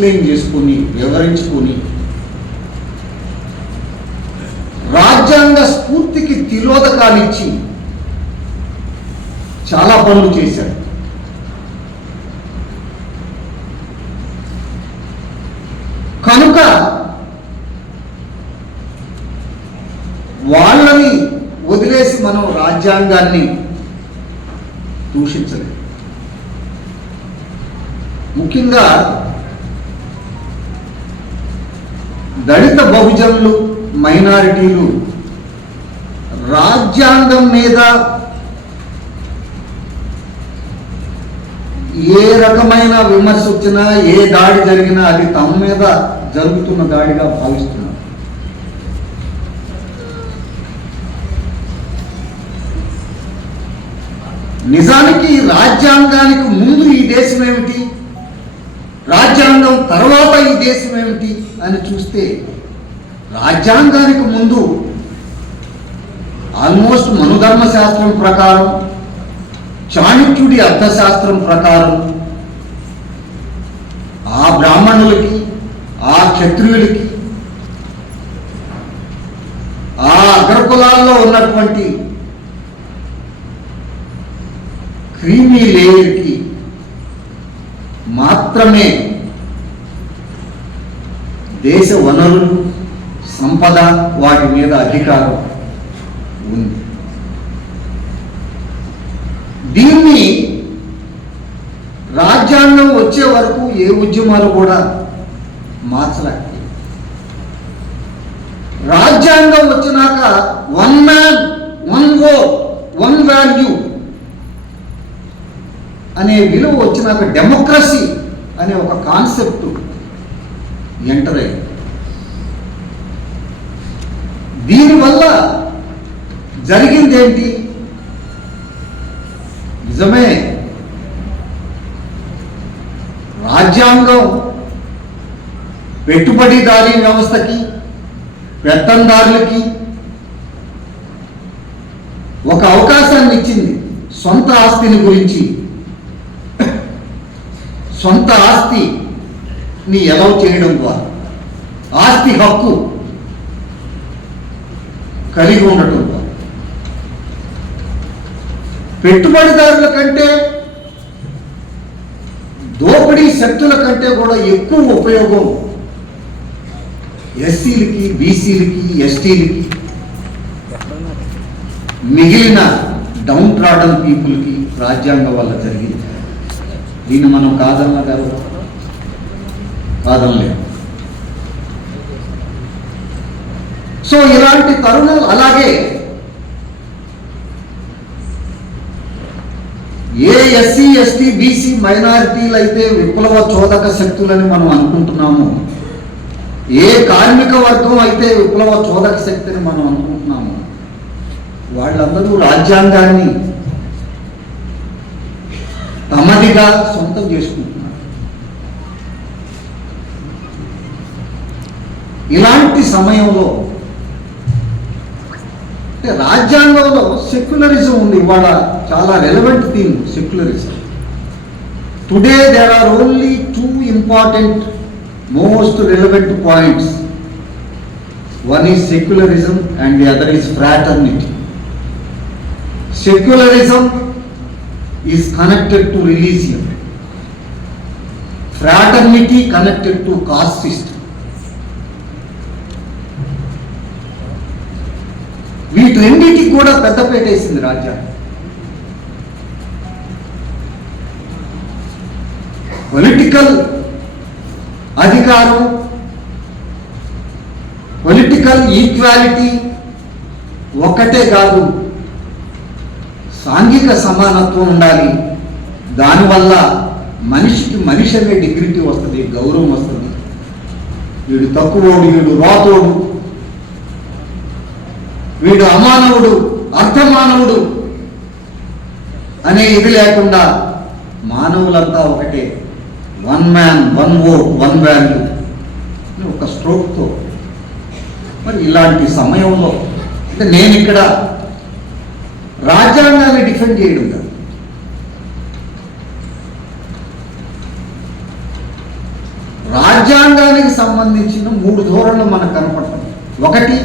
Explain చేసుకుని వివరించుకుని రాజ్యాంగ స్ఫూర్తికి తిరోధకాలు ఇచ్చి చాలా పనులు చేశారు. కనుక వాళ్ళని వదిలేసి మనం రాజ్యాంగాన్ని దూషించలేదు ముఖ్యంగా దళిత బహుజనులు మైనారిటీలు రాజ్యాంగం మీద ఏ రకమైన విమర్శ వచ్చినా ఏ దాడి జరిగినా అది తమ మీద జరుగుతున్న దాడిగా భావిస్తున్నారు. నిజానికి రాజ్యాంగానికి ముందు ఈ దేశం ఏమిటి? రాజ్యాంగం తర్వాత ఈ దేశం ఏమిటి అని చూస్తే రాజ్యాంగానికి ముందు ఆల్మోస్ట్ మనుధర్మ శాస్త్రం ప్రకారం చాణుక్యుడి అర్థశాస్త్రం ప్రకారం ఆ బ్రాహ్మణులకి ఆ క్షత్రియులకి ఆ అగ్రకులాల్లో ఉన్నటువంటి క్రీమీ లేయర్కి మాత్రమే దేశ వనరులు సంపద వాటి మీద అధికారం ఉంది. దీన్ని రాజ్యాంగం వచ్చే వరకు ఏ ఉద్యమాలు కూడా మార్చలే రాజ్యాంగం వచ్చినాక one man one go one value అనే విలువ వచ్చినాక డెమోక్రసీ అనే ఒక కాన్సెప్ట్ ఎంటర్ అయింది. దీనివల్ల జరిగిందేంటి? నిజమే. రాజ్యాంగం పెట్టుబడిదారీ వ్యవస్థకి పెత్తందారులకి ఒక అవకాశాన్ని ఇచ్చింది. సొంత ఆస్తిని గురించి సొంత ఆస్తిని ఎలవ్ చేయడం ద్వారా. ఆస్తి హక్కు కలిగి ఉండటం ద్వారా. పెట్టుబడిదారుల కంటే దోపిడీ శక్తుల కంటే కూడా ఎక్కువ ఉపయోగం ఎస్సీలకి బీసీలకి ఎస్టీలకి. మిగిలిన డౌన్ ట్రాడల్ పీపుల్కి రాజ్యాంగం వల్ల జరిగింది. దీన్ని మనం కాదన్నా గారు? కాదనలేము సో ఇలాంటి తరుణాలు అలాగే ఏ ఎస్సీ ఎస్టీ బీసీ మైనారిటీలు అయితే విప్లవ చోదక శక్తులని మనం అనుకుంటున్నాము ఏ కార్మిక వర్గం అయితే విప్లవ చోదక శక్తిని మనం అనుకుంటున్నాము వాళ్ళందరూ రాజ్యాంగాన్ని తమదిగా సొంతం చేసుకుంటున్నారు. ఇలాంటి సమయంలో అంటే రాజ్యాంగంలో సెక్యులరిజం ఉంది. ఇవాళ చాలా relevant theme secularism today there are only two important most relevant points one is secularism and the other is fraternity secularism is connected to religion fraternity connected to caste system వీటన్నిటికి కూడా పెద్దపేట వేసింది రాజ్యాంగం political అధికారం political equality ఒకటే కాదు. సాంఘిక సమానత్వం ఉండాలి. దానివల్ల మనిషికి మనిషి అనే డిగ్నిటీ వస్తుంది గౌరవం వస్తుంది. వీడు తక్కువోడు వీడు రాతోడు. వీడు అమానవుడు అర్ధమానవుడు అనే ఇది లేకుండా మానవులంతా ఒకటే. One man one vote one value ఒక స్ట్రోక్తో మరి ఇలాంటి సమయంలో అంటే నేను ఇక్కడ రాజ్యాంగాన్ని డిఫెండ్ చేయడం కాదు. రాజ్యాంగానికి సంబంధించిన మూడు ధోరణులు మనకు కనపడతాం ఒకటి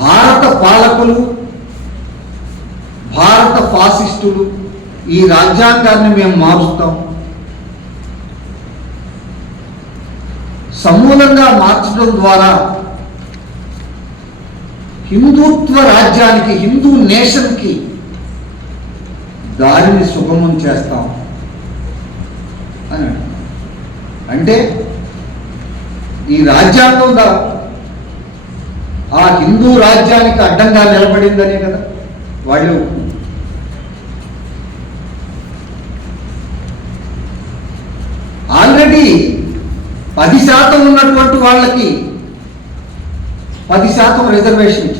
భారత పాలకులు భారత ఫాసిస్టులు ఈ రాజ్యాంగాన్ని మేము మారుస్తాం. సమూలంగా మార్చడం ద్వారా హిందుత్వ రాజ్యానికి హిందూ నేషన్కి దారిని సుగమం చేస్తాం అని అంటే ఈ రాజ్యాంగం దా ఆ హిందూ రాజ్యానికి అడ్డంగా నిలబడిందనే కదా వాళ్ళు ఆల్రెడీ పది శాతం ఉన్నటువంటి వాళ్ళకి పది శాతం రిజర్వేషన్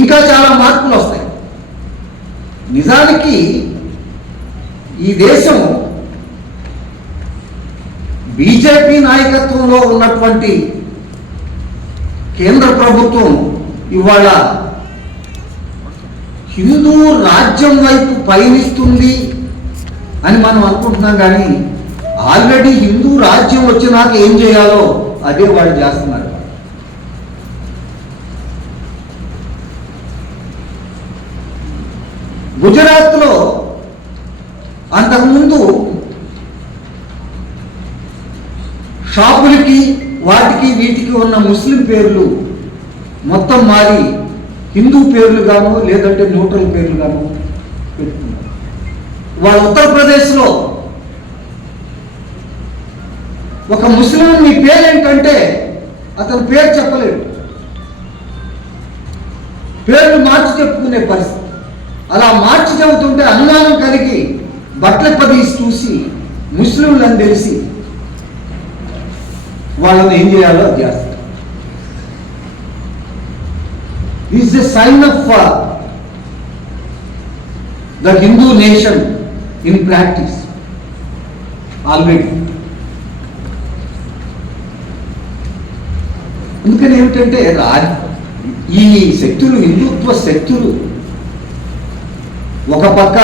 ఇంకా చాలా మార్పులు వస్తాయి. నిజానికి ఈ దేశం బీజేపీ నాయకత్వంలో ఉన్నటువంటి కేంద్ర ప్రభుత్వం ఇవాళ హిందూ రాజ్యం వైపు పయనిస్తుంది అని మనం అనుకుంటున్నాం కానీ ఆల్రెడీ హిందూ రాజ్యం వచ్చినాక ఏం చేయాలో అదే వాళ్ళు చేస్తున్నారు. గుజరాత్లో అంతకుముందు షాపులకి వాటికి వీటికి ఉన్న ముస్లిం పేర్లు మొత్తం మారి హిందూ పేర్లుగాను లేదంటే న్యూట్రల్ పేర్లుగాను పెట్టుకున్నారు. వాళ్ళ ఉత్తరప్రదేశ్లో ఒక ముస్లిం మీ పేరేంటంటే అతని పేరు చెప్పలేడు. పేర్లు మార్చి చెప్పుకునే పరిస్థితి. అలా మార్చి చెబుతుంటే అనుమానం కలిగి బట్టల పదీసి చూసి ముస్లింలను తెలిసి వాళ్ళని ఏం చేయాలో అది చేస్తారు. Is the sign of the Hindu nation in practice already అందుకని ఏమిటంటే ఈ శక్తులు హిందుత్వ శక్తులు ఒక పక్క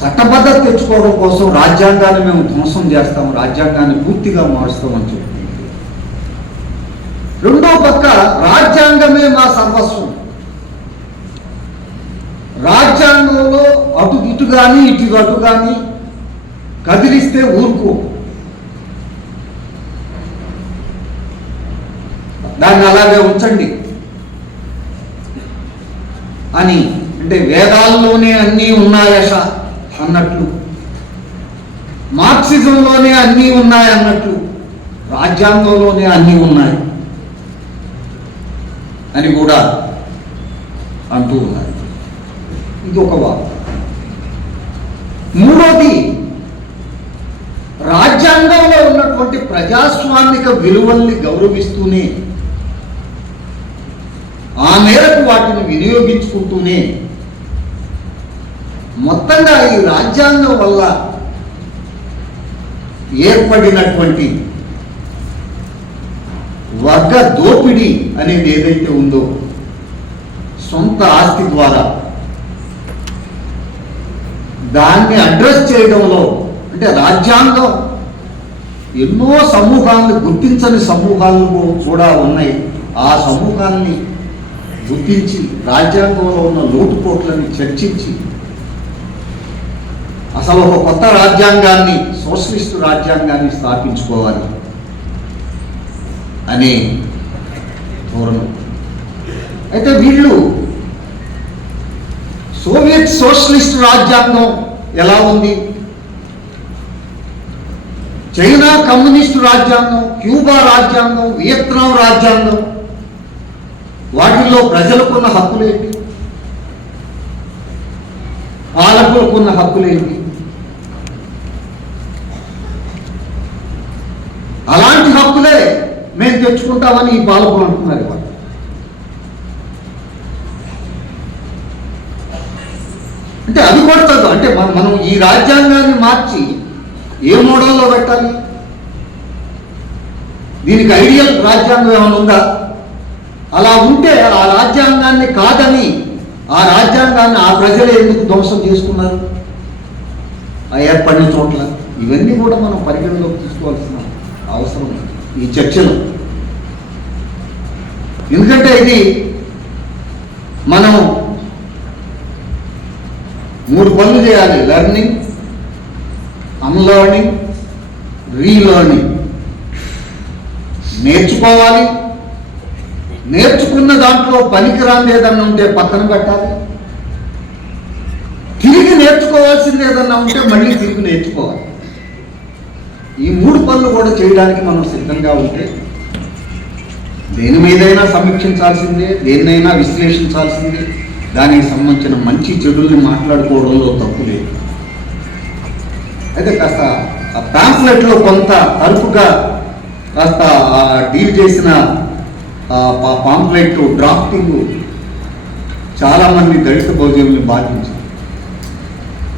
చట్టబద్ధత తెచ్చుకోవడం కోసం రాజ్యాంగాన్ని మేము ధ్వంసం చేస్తాము రాజ్యాంగాన్ని పూర్తిగా మారుస్తామని చెప్తుంది రెండో పక్క రాజ్యాంగమే మా సర్వస్వం. రాజ్యాంగంలో అటు ఇటు కానీ ఇటు అటు కానీ కదిలిస్తే ఊరుకో. దాన్ని అలాగే ఉంచండి. అని. అంటే వేదాల్లోనే అన్నీ ఉన్నాయట అన్నట్లు. మార్క్సిజంలోనే అన్నీ ఉన్నాయి అన్నట్లు. రాజ్యాంగంలోనే అన్నీ ఉన్నాయి అని కూడా అంటూ ఉన్నారు. ఇది ఒక వార్త మూడోది రాజ్యాంగంలో ఉన్నటువంటి ప్రజాస్వామిక విలువల్ని గౌరవిస్తూనే ఆ మేరకు వాటిని వినియోగించుకుంటూనే మొత్తంగా ఈ రాజ్యాంగం వల్ల ఏర్పడినటువంటి వర్గ దోపిడీ అనేది ఏదైతే ఉందో సొంత ఆస్తి ద్వారా దాన్ని అడ్రస్ చేయడంలో అంటే రాజ్యాంగం ఎన్నో సమూహాలను గుర్తించని సమూహాలు కూడా ఉన్నాయి. ఆ సమూహాల్ని గుర్తించి రాజ్యాంగంలో ఉన్న లోటుపోట్లని చర్చించి అసలు ఒక కొత్త రాజ్యాంగాన్ని సోషలిస్ట్ రాజ్యాంగాన్ని స్థాపించుకోవాలి అనే ధోరణం. అయితే వీళ్ళు సోవియట్ సోషలిస్ట్ రాజ్యాంగం ఎలా ఉంది? చైనా కమ్యూనిస్టు రాజ్యాంగం క్యూబా రాజ్యాంగం వియత్నాం రాజ్యాంగం వాటిల్లో ప్రజలకున్న హక్కులేంటి పాలకులకున్న హక్కులేంటి అలాంటి హక్కులే మేము తెచ్చుకుంటామని ఈ పాలకులు అంటున్నారు ఇవాళ. అంటే అది కూడా అంటే మనం మనం ఈ రాజ్యాంగాన్ని మార్చి ఏ మోడల్లో పెట్టాలి? దీనికి ఐడియల్ రాజ్యాంగం ఏమైనా ఉందా? అలా ఉంటే ఆ రాజ్యాంగాన్ని కాదని ఆ రాజ్యాంగాన్ని ఆ ప్రజలే ఎందుకు ధ్వంసం చేసుకున్నారు ఆ ఏర్పడిన చోట్ల ఇవన్నీ కూడా మనం పరిగణలోకి తీసుకోవాల్సిన అవసరం ఉంది. ఈ చర్చలో. ఎందుకంటే ఇది మనం మూడు పనులు చేయాలి. Learning unlearning relearning. నేర్చుకోవాలి నేర్చుకున్న దాంట్లో పనికిరాంది ఏదన్నా ఉంటే పక్కన పెట్టాలి. తిరిగి నేర్చుకోవాల్సింది ఏదన్నా ఉంటే మళ్ళీ తిరిగి నేర్చుకోవాలి. ఈ మూడు పనులు కూడా చేయడానికి మనం సిద్ధంగా ఉంటే దేని మీదైనా సమీక్షించాల్సిందే దేన్నైనా విశ్లేషించాల్సిందే. దానికి సంబంధించిన మంచి చెడుల్ని మాట్లాడుకోవడంలో తప్పు లేదు. అయితే కాస్త ఆ ప్యాంప్లెట్లో కొంత అరుపుగా కాస్త డీల్ చేసిన ఆ పాంప్లెట్ డ్రాఫ్టింగ్ చాలామంది దళిత బహుజనుల్ని బాధించింది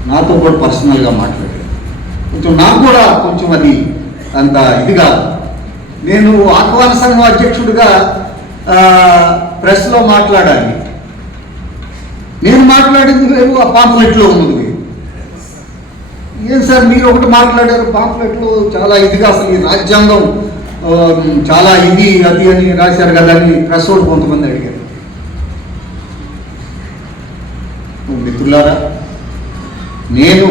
నాతో కూడా పర్సనల్గా మాట్లాడారు. కొంచెం నాకు కూడా కొంచెం అది అంత ఇదిగా నేను ఆహ్వాన సంఘం అధ్యక్షుడిగా ప్రెస్లో మాట్లాడాలి. నేను మాట్లాడింది వేరు ఆ పాంప్లెట్లో ఉన్నది. ఏం సార్ మీరు ఒకటి మాట్లాడారు పాంప్లెట్లో చాలా ఇదిగా అసలు ఈ రాజ్యాంగం Um, చాలా ఇది అది అని రాశారు కదా అని ప్రెస్ వాళ్ళు కొంతమంది అడిగారు. మిత్రులారా నేను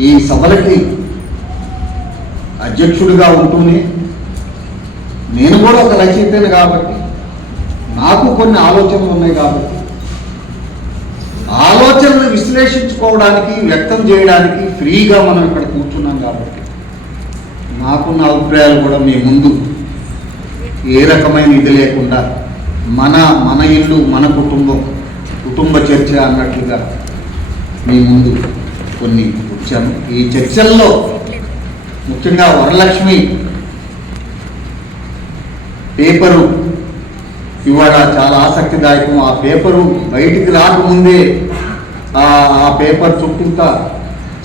ఈ సభలకి అధ్యక్షుడిగా ఉంటూనే నేను కూడా ఒక రచయితను కాబట్టి నాకు కొన్ని ఆలోచనలు ఉన్నాయి కాబట్టి ఆలోచనలు విశ్లేషించుకోవడానికి వ్యక్తం చేయడానికి ఫ్రీగా మనం ఇక్కడ కూర్చున్నాం కాబట్టి నాకున్న అభిప్రాయాలు కూడా మీ ముందు. ఏ రకమైన ఇది లేకుండా మన మన ఇల్లు మన కుటుంబం కుటుంబ చర్చ అన్నట్లుగా మీ ముందు కొన్ని వచ్చాను. ఈ చర్చల్లో ముఖ్యంగా వరలక్ష్మి పేపరు ఇవాళ చాలా ఆసక్తిదాయకం. ఆ పేపరు బయటికి రాకముందే ఆ ఆ పేపర్ చుట్టూతా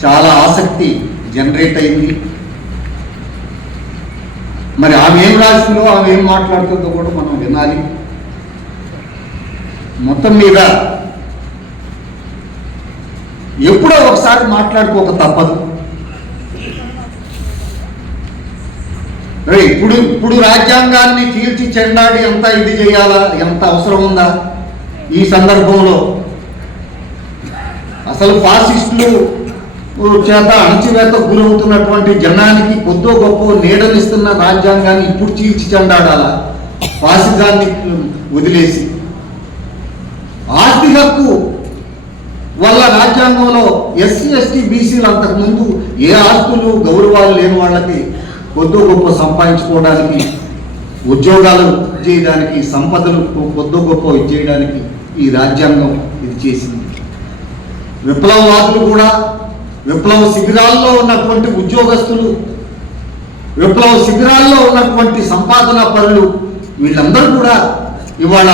చాలా ఆసక్తి జనరేట్ అయింది. మరి ఆమె ఏం రాసిందో ఆమె ఏం మాట్లాడుతుందో కూడా మనం వినాలి. మొత్తం మీద ఎప్పుడో ఒకసారి మాట్లాడుకోక తప్పదు. ఇప్పుడు ఇప్పుడు రాజ్యాంగాన్ని తీర్చి చెండాడి ఎంత ఇది చేయాలా ఎంత అవసరం ఉందా? ఈ సందర్భంలో అసలు ఫాసిస్టులు చేత అణచివేత గురవుతున్నటువంటి జనానికి కొద్దో గొప్ప నీడనిస్తున్న రాజ్యాంగాన్ని ఇప్పుడు చీల్చి చెండాడాలా. ఫాసిజాన్ని వదిలేసి. ఆస్తి హక్కు వల్ల రాజ్యాంగంలో ఎస్సీ ఎస్టీ బీసీలు అంతకుముందు ఏ ఆస్తులు గౌరవాలు లేని వాళ్ళకి కొద్దో గొప్ప సంపాదించుకోవడానికి ఉద్యోగాలు చేయడానికి సంపదలు కొద్దో గొప్ప చేయడానికి ఈ రాజ్యాంగం ఇది చేసింది. విప్లవవాదులు కూడా విప్లవ శిబిరాల్లో ఉన్నటువంటి ఉద్యోగస్తులు విప్లవ శిబిరాల్లో ఉన్నటువంటి సంపాదన పరులు వీళ్ళందరూ కూడా ఇవాళ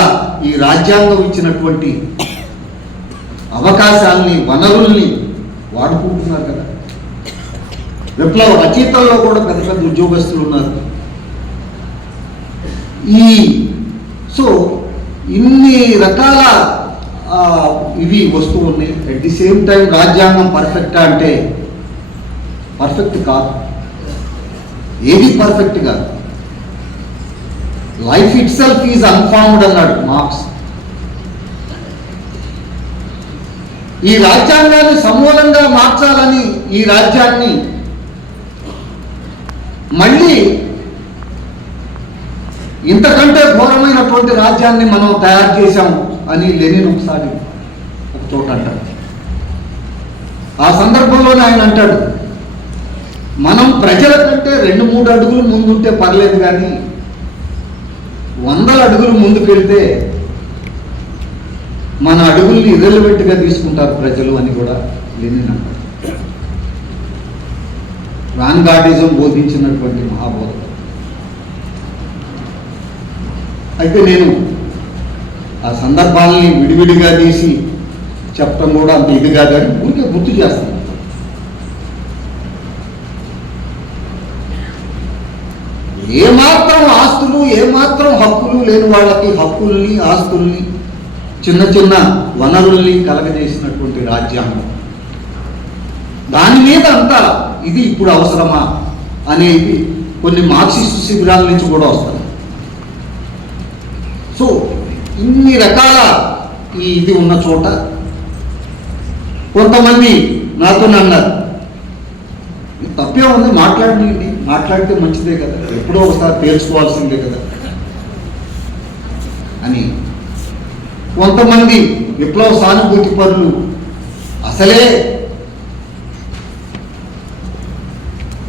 ఈ రాజ్యాంగం ఇచ్చినటువంటి అవకాశాలని వనరుల్ని వాడుకుంటున్నారు కదా. విప్లవ రచయితల్లో కూడా పెద్ద పెద్ద ఉద్యోగస్తులు ఉన్నారు. ఈ సో ఇన్ని రకాల ఇవి వస్తూ ఉన్నాయి. అట్ ది సేమ్ టైం రాజ్యాంగం పర్ఫెక్టా అంటే పర్ఫెక్ట్ కాదు. ఏది పర్ఫెక్ట్ కాదు life itself is unformed అన్నాడు మార్క్స్ ఈ రాజ్యాంగాన్ని సమూలంగా మార్చాలని ఈ రాజ్యాన్ని మళ్ళీ ఇంతకంటే ఘోరమైనటువంటి రాజ్యాన్ని మనం తయారు చేశాము. అని లెనిన్ ఒకసారి ఒక చోట అంటాడు. ఆ సందర్భంలోనే ఆయన అంటాడు మనం ప్రజల కంటే రెండు మూడు అడుగులు ముందుంటే పర్లేదు కానీ వందల అడుగులు ముందుకెళ్తే మన అడుగుల్ని ఇర్రెలవెంట్గా తీసుకుంటారు ప్రజలు అని కూడా లెనిన్ అంటారు వాన్గార్డిజం బోధించినటువంటి మహాబోధ అయితే నేను ఆ సందర్భాలని విడివిడిగా తీసి చెప్పడం కూడా అంత ఇది కాదని ఊరికే గుర్తు చేస్తాను ఏమాత్రం ఆస్తులు ఏమాత్రం హక్కులు లేని వాళ్ళకి హక్కుల్ని ఆస్తుల్ని చిన్న చిన్న వనరుల్ని కలగజేసినటువంటి రాజ్యాంగం. దాని మీద అంతా ఇది ఇప్పుడు అవసరమా అనేది కొన్ని మార్క్సిస్ట్ శిబిరాల నుంచి కూడా వస్తాయి. సో ఇన్ని రకాల ఈ ఇది ఉన్న చోట కొంతమంది నాతో అన్నారు తప్పే ఉంది మాట్లాడండి మాట్లాడితే మంచిదే కదా ఎప్పుడో ఒకసారి తేల్చుకోవాల్సిందే కదా అని కొంతమంది విప్లవ సానుభూతి పనులు అసలే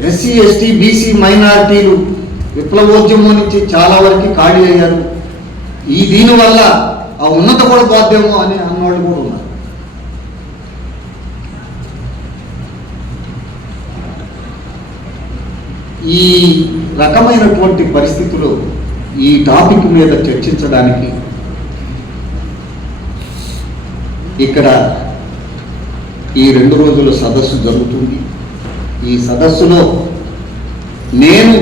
ఎస్సీ ఎస్టీ బీసీ మైనారిటీలు విప్లవోద్యమం నుంచి చాలా వరకు ఖాళీ అయ్యారు. ఈ దీని వల్ల ఆ ఉన్నత కూడా పోద్దేమో అని అన్నవాళ్ళు కూడా ఉన్నారు. ఈ రకమైనటువంటి పరిస్థితులు ఈ టాపిక్ మీద చర్చించడానికి ఇక్కడ ఈ రెండు రోజుల సదస్సు జరుగుతుంది. ఈ సదస్సులో నేను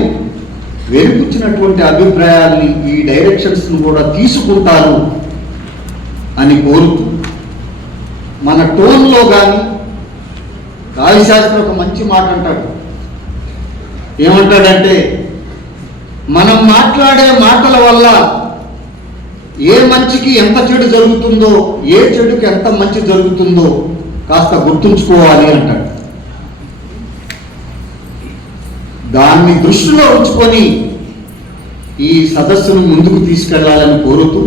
వెలిపుచ్చినటువంటి అభిప్రాయాల్ని ఈ డైరెక్షన్స్ను కూడా తీసుకుంటారు అని కోరుతూ మన టోన్లో కానీ కావ్యశాస్త్రి ఒక మంచి మాట అంటాడు. ఏమంటాడంటే మనం మాట్లాడే మాటల వల్ల ఏ మంచికి ఎంత చెడు జరుగుతుందో ఏ చెడుకి ఎంత మంచి జరుగుతుందో కాస్త గుర్తుంచుకోవాలి అంటాడు. దాన్ని దృష్టిలో ఉంచుకొని ఈ సదస్సును ముందుకు తీసుకెళ్ళాలని కోరుతూ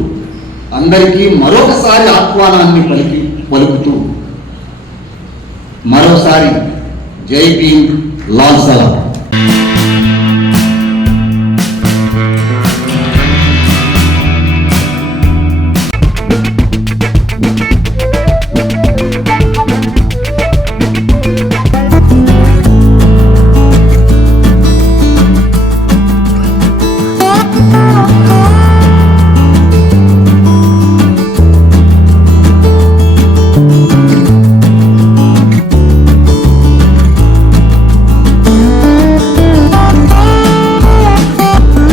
అందరికీ మరొకసారి ఆహ్వానాన్ని పలికి పలుకుతూ మరోసారి జై భీమ్ లాల్